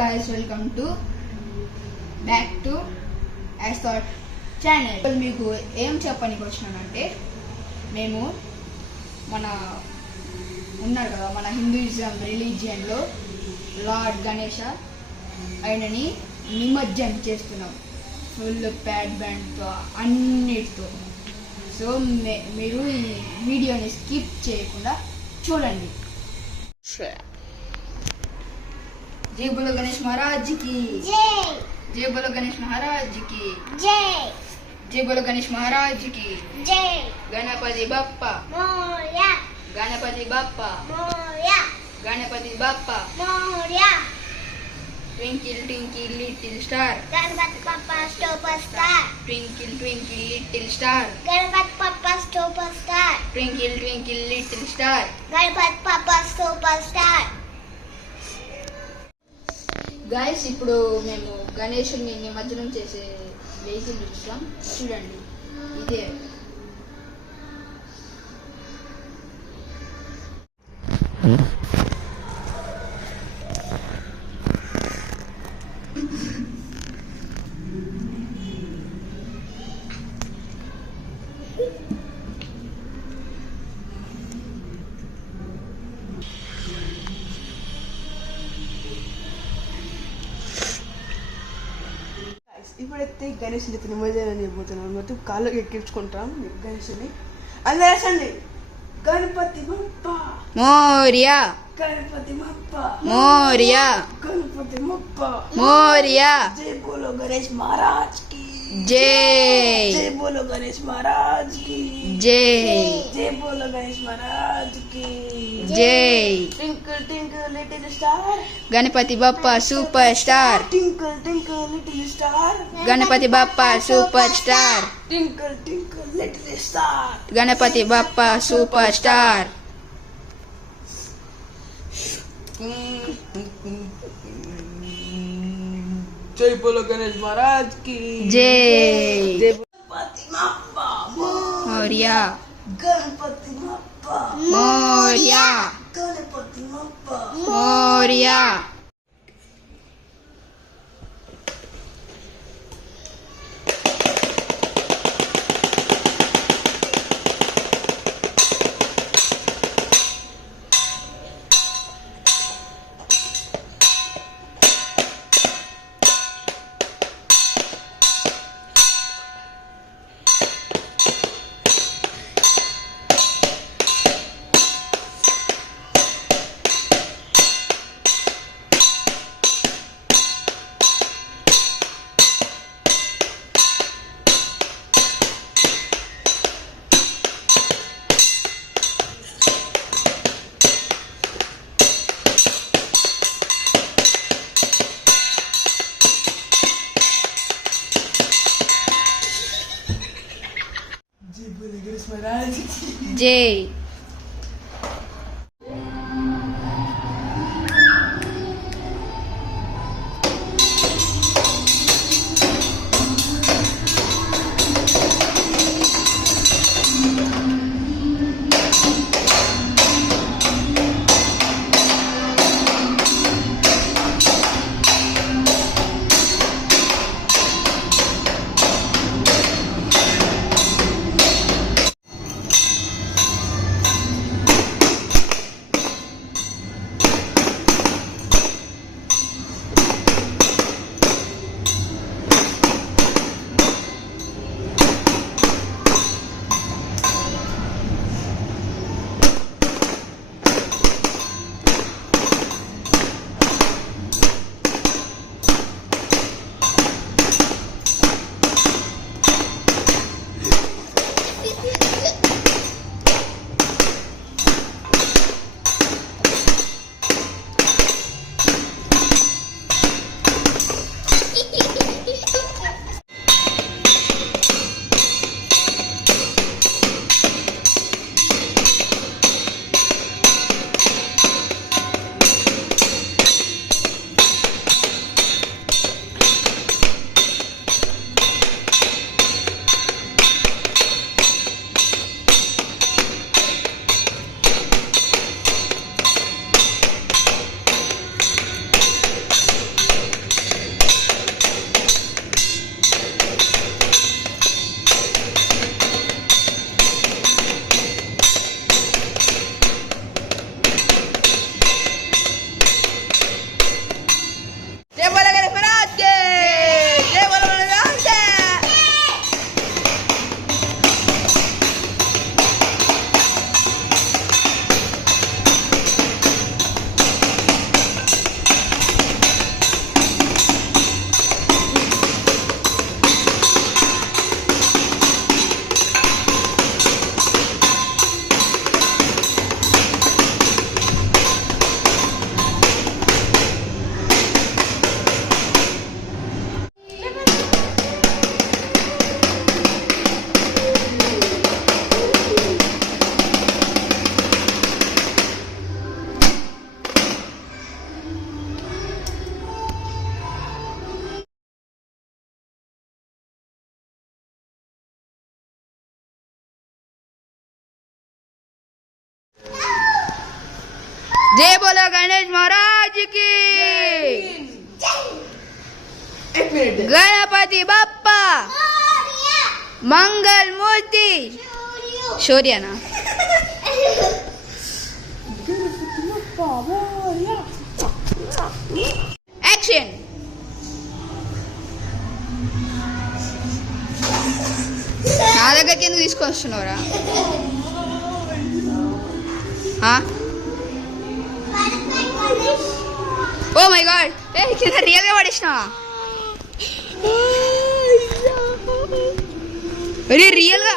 guys, welcome to back to As Thought channel. మీకు ఏం చెప్పడానికి వచ్చినానంటే, మేము మన ఉన్నాడు కదా మన హిందూయిజం రిలీజియన్లో లార్డ్ గణేష ఆయనని నిమజ్జనం చేస్తున్నాం ఫుల్ ప్యాడ్ బ్యాండ్తో అన్నిటితో. సో మీరు ఈ వీడియోని స్కిప్ చేయకుండా చూడండి. जय बोलो गणेश महाराज की जय। जय बोलो गणेश महाराज की जय। जय बोलो गणेश महाराज की जय। Ganpati Bappa Morya. Ganpati Bappa Morya. Ganpati Bappa Morya. Twinkle twinkle little star Ganpati Pappa superstar. Twinkle twinkle little star Ganpati Pappa superstar. Twinkle twinkle little star Ganpati Pappa superstar. Guys, ఇప్పుడు మేము గణేషుని నిమజ్జనం చేసే వెహికల్ చూస్తాం, చూడండి. ఇదే ఇప్పుడైతే గణేష్ నిమజ్జనం చేయబోతున్నాం. మొత్తం కాళ్ళకి ఎక్కించుకుంటాం గణేషుని. అందరూ గణపతి బప్ప మోరియా, గణపతి బప్ప మోరియా, గణపతి బప్ప మోరియా. జై బోలో గణేష్ మహారాజ్ కి జై, జై బోలో గణేష్ మహారాజ్ కి జై, జై బోలో గణేష్ మహారాజ్ కి జై. Twinkle twinkle little star Ganpati Bappa super star, twinkle twinkle little star Ganpati Bappa super star, twinkle twinkle little star. Ganpati Bappa super star. జై బోలో గణేష్ మహారాజ్ కి జై. జై గణపతి బప్ప మోరియా, గణపతి బప్ప మోరియా, గణపతి బప్ప మోరియా. జై. जय बोलो गणेश महाराज की एक मिनिट गणपति बाप्पा मोरया मंगल मूर्ति सूर्य शौर्य ना गणपति बाप्पा मोरया एक्शन నా దగ్గరికి ఎందుకు తీసుకొని వస్తున్నావురా ఓ మై గాడ్ ఏ కింద రియల్గా పడేసినావా వెరీ రియల్గా